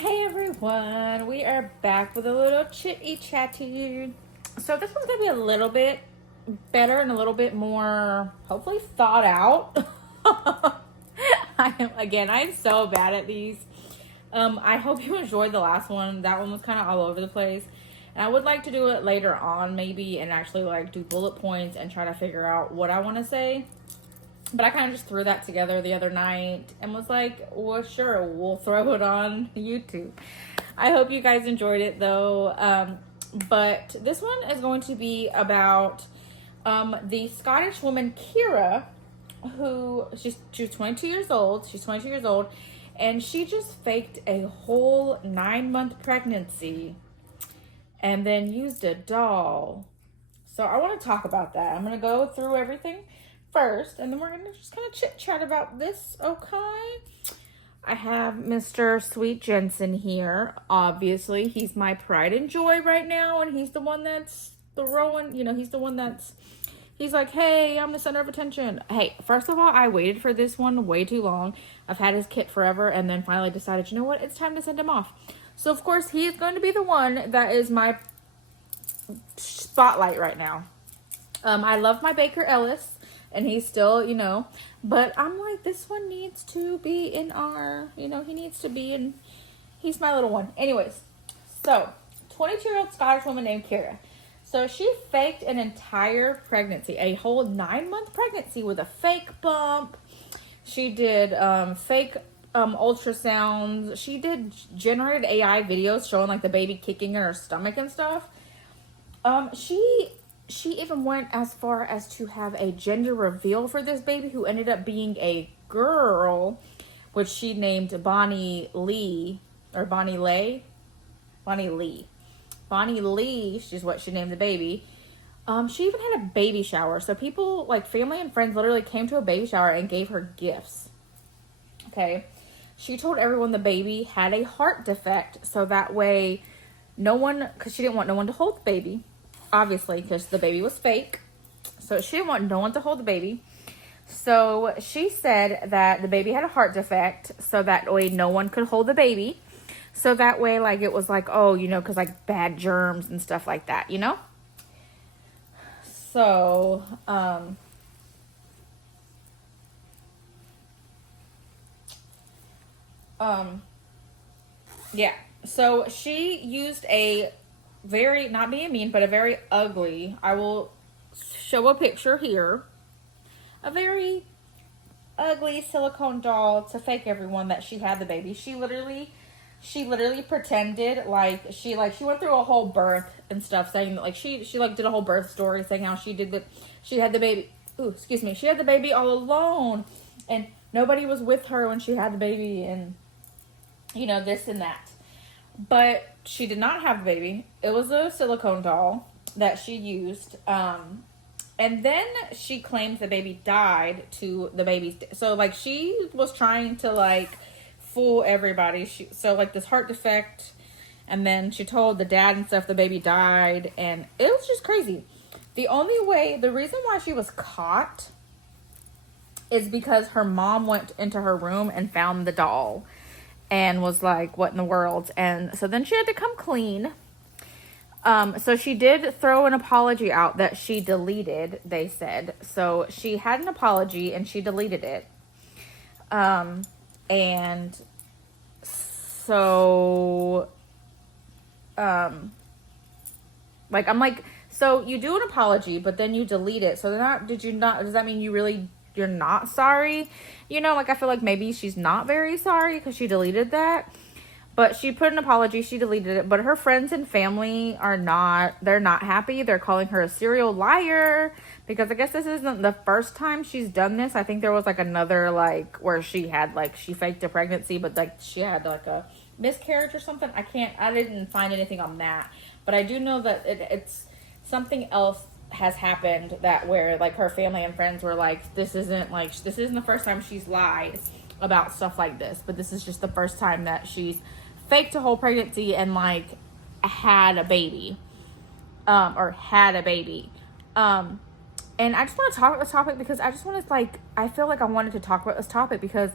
Hey everyone, we are back with a little chitty chatty. So this one's gonna be a little bit better and a little bit more, hopefully, thought out. I'm so bad at these. I hope you enjoyed the last one. That one was kind of all over the place, and I would like to do it later on, maybe, and actually like do bullet points and try to figure out what I want to say. But I kind of just threw that together the other night and was like, well, sure, we'll throw it on YouTube. I hope you guys enjoyed it though. But this one is going to be about the Scottish woman Kira, who she's 22 years old. She's 22 years old, and she just faked a whole 9-month pregnancy and then used a doll. So I want to talk about that. I'm going to go through everything first, and then we're gonna just kind of chit chat about this. Okay, I have Mr. Sweet Jensen here. Obviously, he's my pride and joy right now, and he's the one that's throwing, he's like, hey, I'm the center of attention. Hey, first of all, I waited for this one way too long. I've had his kit forever, and then finally decided, you know what, it's time to send him off. So of course he is going to be the one that is my spotlight right now. I love my Baker Ellis, and he's still, but I'm like, this one needs to be in our, he needs to be in, he's my little one. Anyways, so 22-year-old Scottish woman named Kira. So she faked an entire pregnancy, a whole 9-month pregnancy with a fake bump. She did fake ultrasounds. She did generated AI videos showing like the baby kicking in her stomach and stuff. She even went as far as to have a gender reveal for this baby, who ended up being a girl, which she named Bonnie Lee, or Bonnie Lay. Bonnie Lee. Bonnie Lee, she's what she named the baby. She even had a baby shower. So people, like family and friends, literally came to a baby shower and gave her gifts. Okay. She told everyone the baby had a heart defect, so that way because she didn't want no one to hold the baby. Obviously, because the baby was fake. So she didn't want no one to hold the baby. So she said that the baby had a heart defect, so that way no one could hold the baby. So that way, like, it was like, oh, because like bad germs and stuff like that, So, yeah. So she used a very, not being mean, but a very ugly, I will show a picture here, a very ugly silicone doll to fake everyone that she had the baby. She literally pretended like she went through a whole birth and stuff, saying that like she did a whole birth story, saying how she had the baby. She had the baby all alone, and nobody was with her when she had the baby, and this and that. But she did not have the baby. It was a silicone doll that she used. And then she claimed the baby died to the baby's. So, like, she was trying to, like, fool everybody. So, like, this heart defect. And then she told the dad and stuff the baby died. And it was just crazy. The reason why she was caught is because her mom went into her room and found the doll. And was like, what in the world? And so then she had to come clean. So she did throw an apology out that she deleted, they said. So she had an apology and she deleted it. And so, like, I'm like, so you do an apology, but then you delete it. So does that mean you're not sorry? Like, I feel like maybe she's not very sorry because she deleted that. But she put an apology, she deleted it. But her friends and family they're not happy. They're calling her a serial liar because I guess this isn't the first time she's done this. I think there was like another, like, where she faked a pregnancy, but like she had like a miscarriage or something. I didn't find anything on that. But I do know that it's something else has happened where like her family and friends were like, this isn't the first time she's lied about stuff like this, but this is just the first time that she's faked a whole pregnancy and like had a baby. And I just want to talk about this topic because I feel like I wanted to talk about this topic because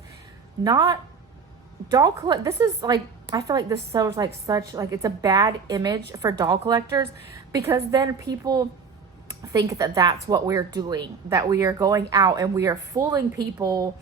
this is like I feel like this shows like such, like, it's a bad image for doll collectors, because then people think that that's what we're doing, that we are going out and we are fooling people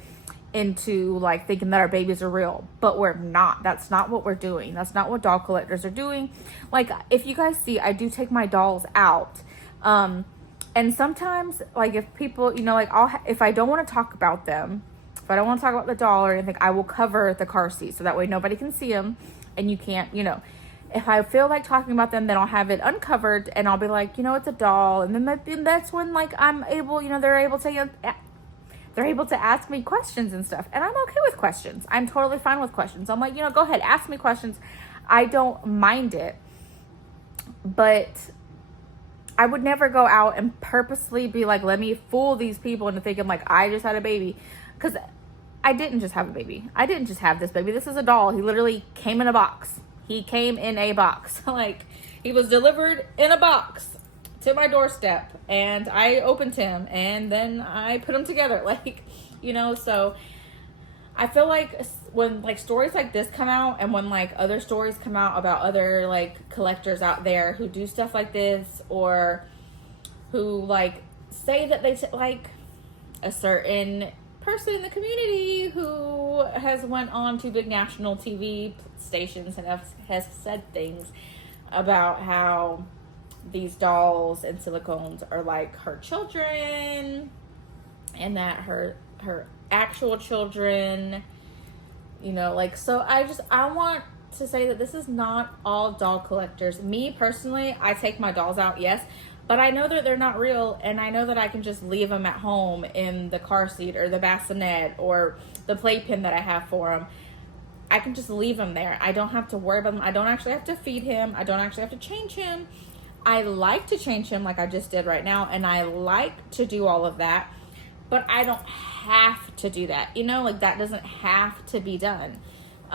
into like thinking that our babies are real, but we're not. That's not what we're doing. That's not what doll collectors are doing. Like, if you guys see, I do take my dolls out, and sometimes, like, if people, you know, like, if I don't want to talk about them, if I don't want to talk about the doll or anything, I will cover the car seat so that way nobody can see them and you can't, you know. If I feel like talking about them, then I'll have it uncovered and I'll be like, you know, it's a doll. And then that's when, like, I'm able, you know, they're able to ask me questions and stuff. And I'm okay with questions. I'm totally fine with questions. I'm like, you know, go ahead, ask me questions. I don't mind it. But I would never go out and purposely be like, let me fool these people into thinking like I just had a baby. Because I didn't just have a baby. I didn't just have this baby. This is a doll. He literally came in a box. He came in a box. Like, he was delivered in a box to my doorstep, and I opened him, and then I put him together. Like, you know, so I feel like when, like, stories like this come out, and when, like, other stories come out about other, like, collectors out there who do stuff like this, or who, like, say that they, like, a certain person in the community who has went on to big national TV stations and has said things about how these dolls and silicones are like her children, and that her actual children, you know, like, so I want to say that this is not all doll collectors. Me personally, I take my dolls out, yes, but I know that they're not real, and I know that I can just leave them at home in the car seat or the bassinet or the playpen that I have for them. I can just leave him there. I don't have to worry about him. I don't actually have to feed him. I don't actually have to change him. I like to change him like I just did right now, and I like to do all of that, but I don't have to do that. You know, like, that doesn't have to be done.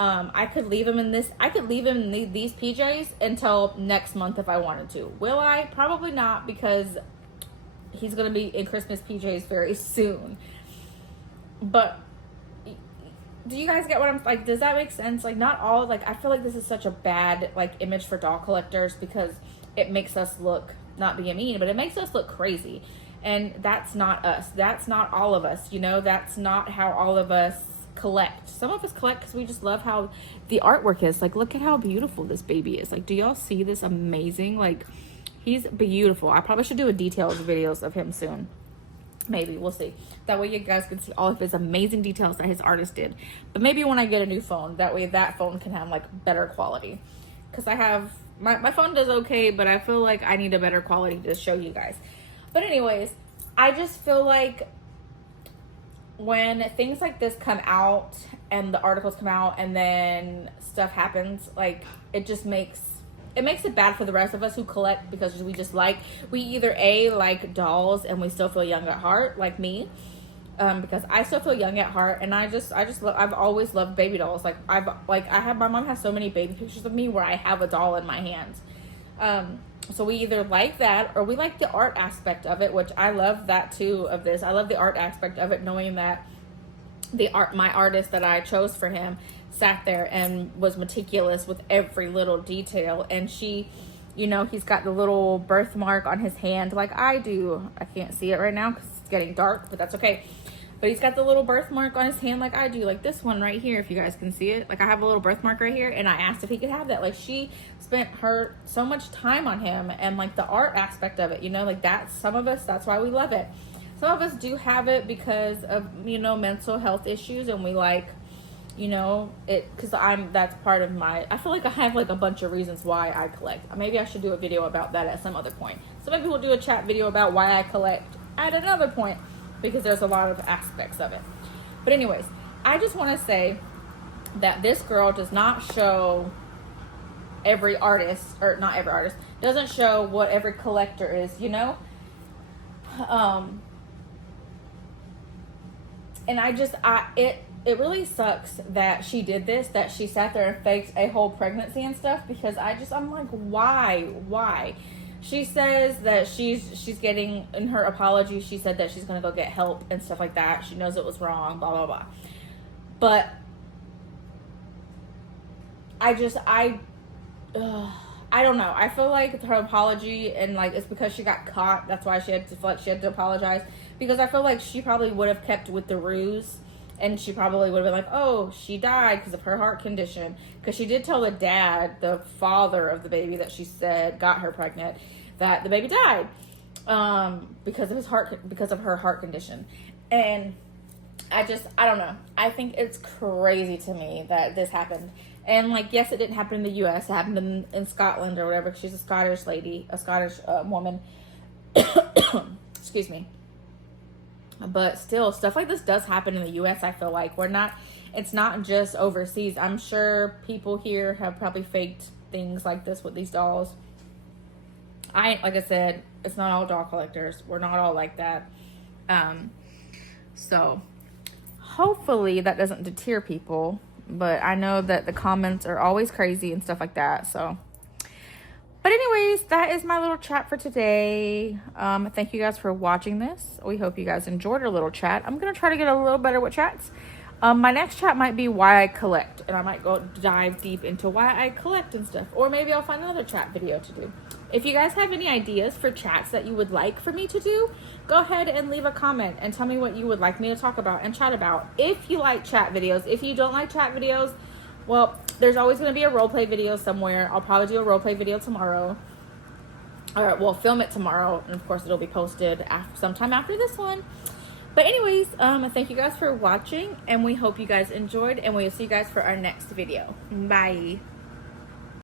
I could leave him in this. I could leave him in these PJs until next month if I wanted to. Will I? Probably not, because he's going to be in Christmas PJs very soon. But do you guys get what I'm, like, does that make sense? Like, not all, like, I feel like this is such a bad, like, image for doll collectors, because it makes us look, not being mean, but it makes us look crazy. And that's not us. That's not all of us, you know? That's not how all of us collect. Some of us collect because we just love how the artwork is. Like, look at how beautiful this baby is. Like, do y'all see this amazing? Like, he's beautiful. I probably should do a detailed videos of him soon. Maybe, we'll see. That way you guys can see all of his amazing details that his artist did. But maybe when I get a new phone, that way that phone can have, like, better quality. Because I have, my phone does okay, but I feel like I need a better quality to show you guys. But anyways, I just feel like when things like this come out and the articles come out and then stuff happens, like, it just makes it bad for the rest of us who collect, because we either like dolls and we still feel young at heart, like me, because I still feel young at heart, and I've always loved baby dolls. Like, my mom has so many baby pictures of me where I have a doll in my hands. So we either like that or we like the art aspect of it, which I love that too of this. I love the art aspect of it, knowing that my artist that I chose for him sat there and was meticulous with every little detail. And she, you know, he's got the little birthmark on his hand like I do. I can't see it right now because it's getting dark, but that's okay. But he's got the little birthmark on his hand like I do, like this one right here, if you guys can see it. Like, I have a little birthmark right here, and I asked if he could have that. Like, she spent so much time on him, and, like, the art aspect of it, you know, like, some of us, that's why we love it. Some of us do have it because of, you know, mental health issues, and we like, you know, because that's part of I feel like I have, like, a bunch of reasons why I collect. Maybe I should do a video about that at some other point. So maybe we'll do a chat video about why I collect at another point, because there's a lot of aspects of it. But anyways, I just want to say that this girl does not show every artist, or not every artist, doesn't show what every collector is, you know? And it really sucks that she did this, that she sat there and faked a whole pregnancy and stuff, because I'm like, why? She says that she's getting, in her apology, she said that she's going to go get help and stuff like that. She knows it was wrong, blah, blah, blah. But I don't know. I feel like her apology, and like it's because she got caught. That's why she had to feel like she had to apologize. Because I feel like she probably would have kept with the ruse, and she probably would have been like, "Oh, she died because of her heart condition." Because she did tell the dad, the father of the baby that she said got her pregnant, that the baby died because of her heart condition. And I don't know. I think it's crazy to me that this happened. And, like, yes, it didn't happen in the U.S. It happened in Scotland or whatever. She's a Scottish lady, a Scottish woman. Excuse me. But still, stuff like this does happen in the U.S., I feel like. It's not just overseas. I'm sure people here have probably faked things like this with these dolls. Like I said, it's not all doll collectors. We're not all like that. So, hopefully that doesn't deter people. But I know that the comments are always crazy and stuff like that. So, but anyways, that is my little chat for today. Thank you guys for watching this. We hope you guys enjoyed our little chat. I'm going to try to get a little better with chats. My next chat might be why I collect. And I might go dive deep into why I collect and stuff. Or maybe I'll find another chat video to do. If you guys have any ideas for chats that you would like for me to do, go ahead and leave a comment and tell me what you would like me to talk about and chat about. If you like chat videos, if you don't like chat videos, well, there's always going to be a roleplay video somewhere. I'll probably do a roleplay video tomorrow. Or we'll film it tomorrow, and of course it'll be posted sometime after this one. But anyways, thank you guys for watching, and we hope you guys enjoyed, and we'll see you guys for our next video. Bye.